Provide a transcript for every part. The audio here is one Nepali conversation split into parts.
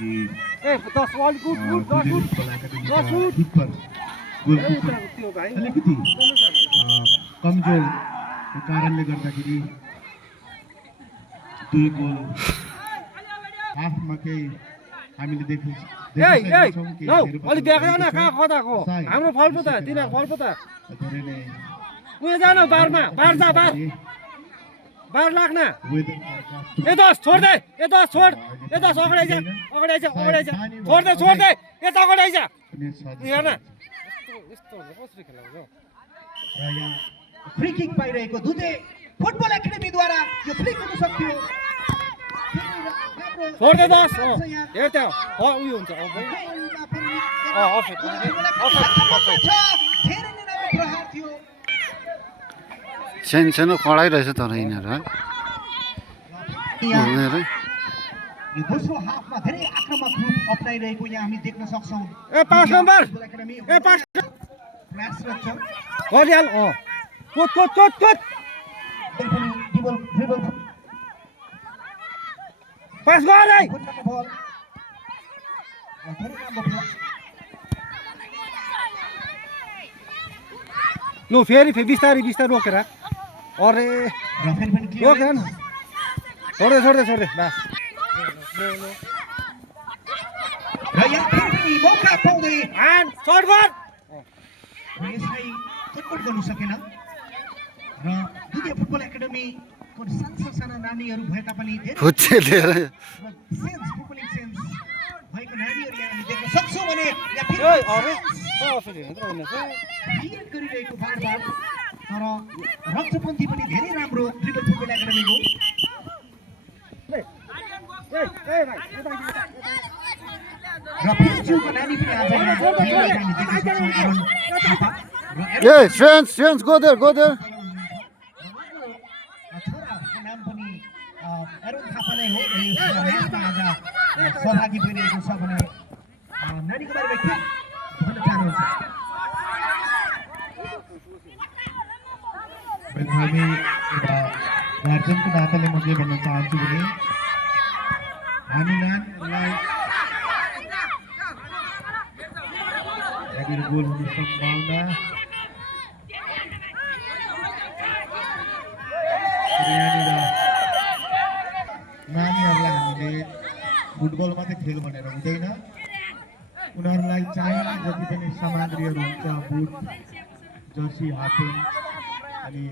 ए 10 बल गुड गुड 10 गुड त्यो भाइ अलिकति कमजोरको कारणले गर्दाखेरि 2 गोल हाफमा केही हामीले देख्छौँ लौ अलि देखाउन कहाँ कताको हाम्रो फल पो त तिनीहरू फल पो त धेरै नै उयो जान बारमा बार जा बार लाग्न ए 10 छोड दे ए 10 छोड ए 10 अगाडि आइज छोड दे यता अगाडि आइज हेर्न यस्तो कसरी खेलाउँछ र यहाँ फ्री किक पाइरहेको दुधे फुटबल एकाडेमीद्वारा यो फ्री हुन सक्थ्यो छोड दे 10 हेर त्यहाँ उयो हुन्छ सानो कडाइरहेछ तर यिनीहरू है यो दोस्रो हाफमा धेरै आक्रामक रूप अपनाइरहेको यहाँ हामी देख्न सक्छौँ ए 5 नम्बर ए 5 प्रयास गर्छ गरिहाल कोट ड्रिबल पास गर है खुट्टाको बल धेरै राम्रो प्रयास लो फेरि बिस्तारै रोकेर अरे र फेरि पनि रोकेन छोड्दै बस र यहाँ फेरि पनि मौका पाउँदै एन्ड सर्ट गर यसलाई चटपट गर्नु सकेन र दुधे फुटबल एकाडेमीको साना नानीहरू भए तापनि धेरै फुटबलिङ सेन्स भएको नानीहरू यहाँ हामी देख्न सक्छौँ भने यहाँ फेरि क्लियर गरिरहेको बार तर रक्षपन्थी पनि धेरै राम्रो ट्रिपल फुटबल एकाडेमीको र पिचुको नानी पनि आज यहाँ हामी देख्न सक्छौँ Friends, go there. छोराको नाम पनि अरुण थापा नै हो र यो म्याचमा आज सहभागी भइरहेको छ भने नानीको बारेमा के भन्न चाहनुहुन्छ हामी एउटा गार्जेनको नाताले म के भन्न चाहन्छु भने हामी नानीहरूलाई यहाँनिर गोल हुने सम्भावना यहाँनिर नानीहरूलाई हामीले फुटबल मात्रै खेल भनेर हुँदैन उनीहरूलाई चाहिने जति पनि सामग्रीहरू हुन्छ बुट जर्सी हाफपेन्ट अनि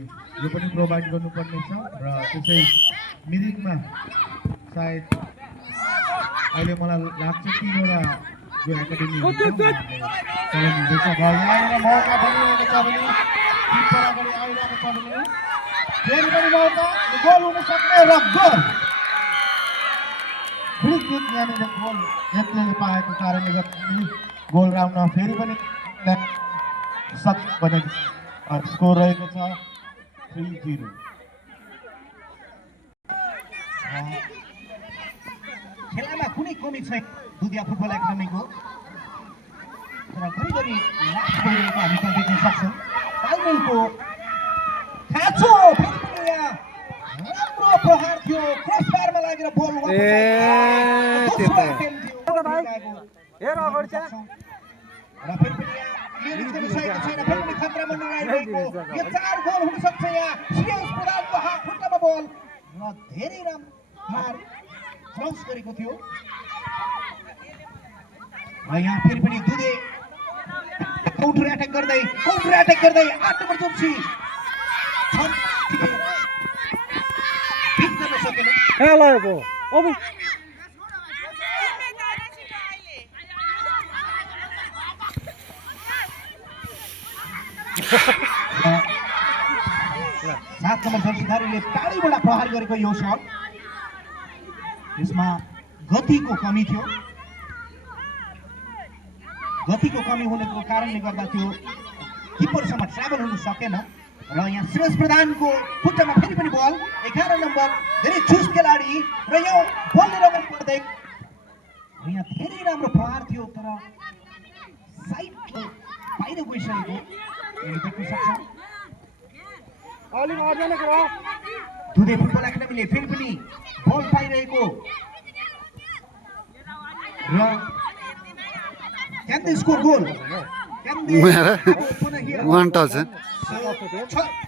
यो पनि प्रोभाइड गर्नुपर्ने छ र त्यसै मिरिकमा सायद अहिले मलाई लाग्छ 3वटा जो एकाडेमी चलन हुँदैछ यहाँनिर मौका बनिरहेको छ भने किपर अगाडि आइरहेको छ भने फेरि पनि मौका गोल हुन सक्ने र गोल फ्री किक यहाँनिर गोल एक्लैले पाएको कारणले गर्दाखेरि गोल राउन्डमा फेरि पनि सक्छ भने स्कोर रहेको छ 3-0 खेलामा कुनै कमी छैन दुधिया फुटबल एकाडेमीको तर घरिघरि लास्ट गइरहेको हामी त्यहाँ देख्न सक्छौँ तालमेलको खाँचो फेरि पनि यहाँ राम्रो प्रहार थियो क्रसबारमा लागेर बल हेर अगाडि छ र फेरि पनि यहाँ नियन्त्रण गर्न सकेको छैन फेरि पनि खतरामा नआइरहेको यो 4 गोल हुन सक्छ यहाँ श्रेयस प्रधानको हात खुट्टामा बल र धेरै राम्रो क्रस गरेको थियो र यहाँ फेरि पनि दुधे काउन्टर एट्याक गर्दै 8 नम्बर जर्सी बित्न सकेन खेलाएको अब सात नम्बर जर्सीधारीले टाढीबाट प्रहार गरेको यो शट यसमा गतिको कमी थियो गतिको कमी हुनुको कारणले गर्दा त्यो किपरसम्म ट्राभल हुन सकेन र यहाँ श्रेयस प्रधानको खुट्टामा फेरि पनि बल 11 नम्बर धेरै चुस खेलाडी र यो बलले रगत पर्दै यहाँ धेरै राम्रो प्रहार थियो तर साइड बाहिर गइसकेको हामीले देख्न सक्छौँ दुधे फुटबल एकाडेमीले फेरि पनि बल पाइरहेको र can they score goal? Can they Where? have a opener here? One touch. So,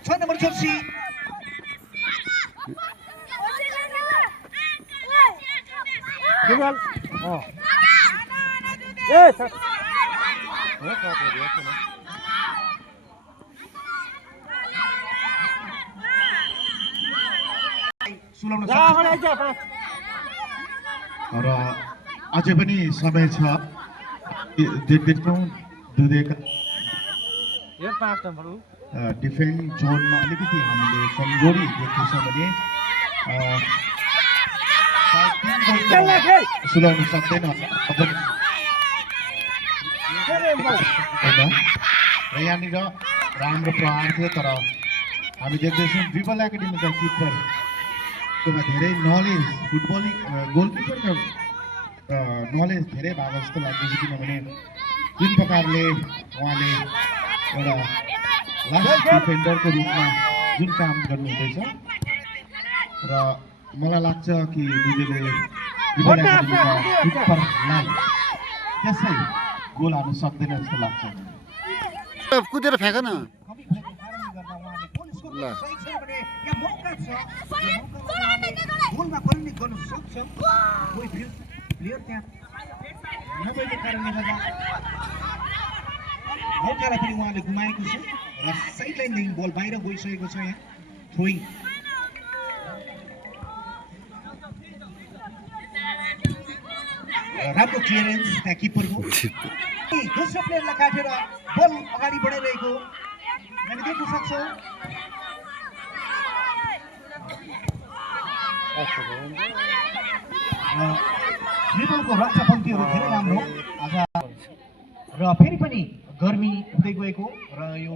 6 number jersey. Dugal. Oh. Yes. सुलाउन जा सक्छ। अगाडि आइज पाँच र अझै पनि समय छ देख्दैछौँ दुधेका यो 5 नम्बर हो डिफेन्ड जोनमा अलिकति हामीले कमजोरी देख्दैछौँ भने सायद तीन गोल खेल्न खेल सुलाउन सक्दैन अब होइन र यहाँनिर राम्रो प्रहार थियो तर हामी देख्दैछौँ ट्रिपल एकाडेमीका किपरकोमा धेरै नलेज फुटबलिङ गोलकिपरको नलेज धेरै भएको जस्तो लाग्दैछ किनभने जुन प्रकारले उहाँले एउटा लास्ट डिफेन्डरको रूपमा जुन काम गर्नुहुँदैछ र मलाई लाग्छ कि दुजेले ट्रिपल एकाडेमीका किपरलाई त्यसै गोल हाल्न सक्दैन जस्तो लाग्छ कुदेर फ्याँक न कमी भएको कारणले गर्दा उहाँले गोल स्कोर गर्न सकेको छैन भने यहाँ मौका छ। यो मौकामा उहाँले गोलमा परिणत गर्न सक्छ। कोही प्लेयर त्यहाँ नभएको कारणले गर्दा मौकालाई पनि उहाँले गुमाएको छ र साइड लाइनदेखि बल बाहिर गइसकेको छ। यहाँ थ्रोइङ राम्रो क्लियरेन्स त्यहाँ किपरको दोस्रो प्लेयरलाई काटेर बल अगाडि बढाइरहेको हामी देख्न सक्छौँ। ट्रिपलको रक्षापन्थीहरू धेरै राम्रो आज र फेरि पनि गर्मी हुँदै गएको र यो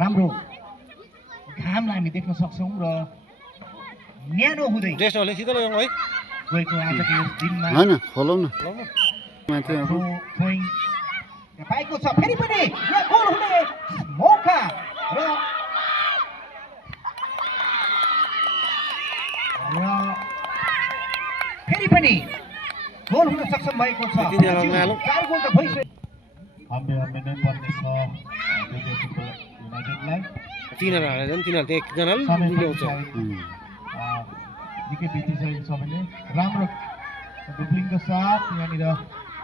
राम्रो घामलाई हामी देख्न सक्छौँ र न्यानो हुँदै ड्रेस नले सिधै लगाउँ है गएको आजको यस दिनमा होइन खोलौँ न माथि अब थ्रोइङ पाएको छ। फेरि पनि यहाँ गोल हुने मौका र फेरि पनि गोल हुन सक्षम भएको छ। 4 गोल त भइसक्यो। हम्बे हम्बे नै पर्नेछ दुधे फुटबल युनाइटेडलाई तीनहरु हालेर नि तीनहरु एकजनाले समय ल्याउँछ निकै बितिसकेको छ भने राम्रो डुब्लिङको साथ यहाँनिर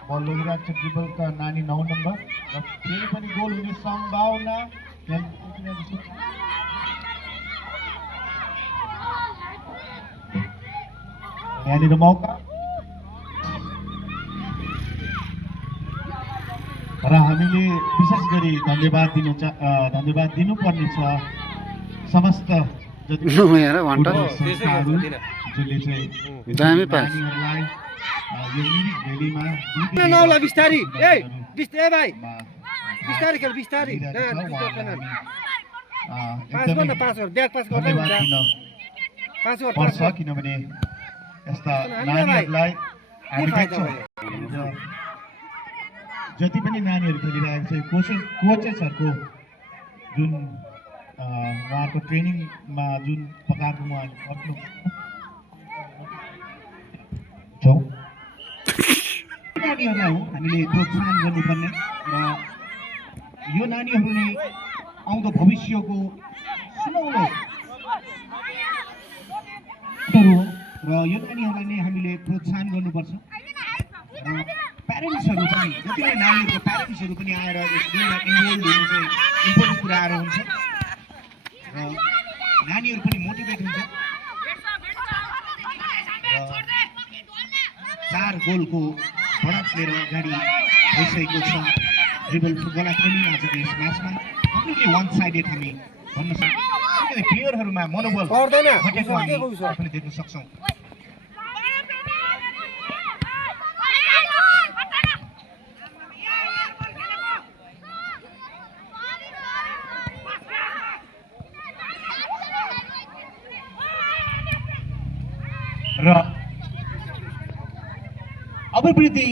बल लगिरहेको छ ट्रिपलका नानी 9 नम्बर र फेरि पनि गोल हुने सम्भावना यहाँनिर मौका र हामीले विशेष गरी धन्यवाद दिनुपर्ने छ समस्त जति हेर घन्टा संस्थाहरू जसले चाहिँ दामी पास नानीहरूलाई यो मिरिक भ्यालीमा नौला बिस्तारी ए भाइ बिस्तारी खेल बिस्तारी पास गर्न पास गर ब्याक पास गर्दै हुन्छ पास गर पर्छ किनभने यस्ता नानीहरूलाई हामी देख्छौँ जति पनि नानीहरू खेलिरहेको छ कोचेसहरूको जुन उहाँहरूको ट्रेनिङमा जुन प्रकारको उहाँले गर्नु नानीहरूलाई हो हामीले प्रोत्साहन गर्नुपर्ने र यो नानीहरू नै आउँदो भविष्यको सुनौलो हो र यो नानीहरूलाई नै हामीले प्रोत्साहन गर्नुपर्छ र प्यारेन्ट्सहरू पनि जति पनि नानीहरूको प्यारेन्ट्सहरू पनि आएर यस गेममा इन्भल्भ हुनु चाहिँ इम्पोर्टेन्ट कुराहरू हुन्छ र नानीहरू पनि मोटिभेट हुन्छ र 4 गोलको बढत लिएर अगाडि भइसकेको छ ट्रिपल फुटबल प्रेमी आजको यस म्याचमा कम्प्लिटली वान साइडेड हामी भन्न सक्छौँ। प्लेयरहरूमा मनोबल गर्दैन घटेको हामी आफूले देख्न सक्छौँ। र अभिवृद्धि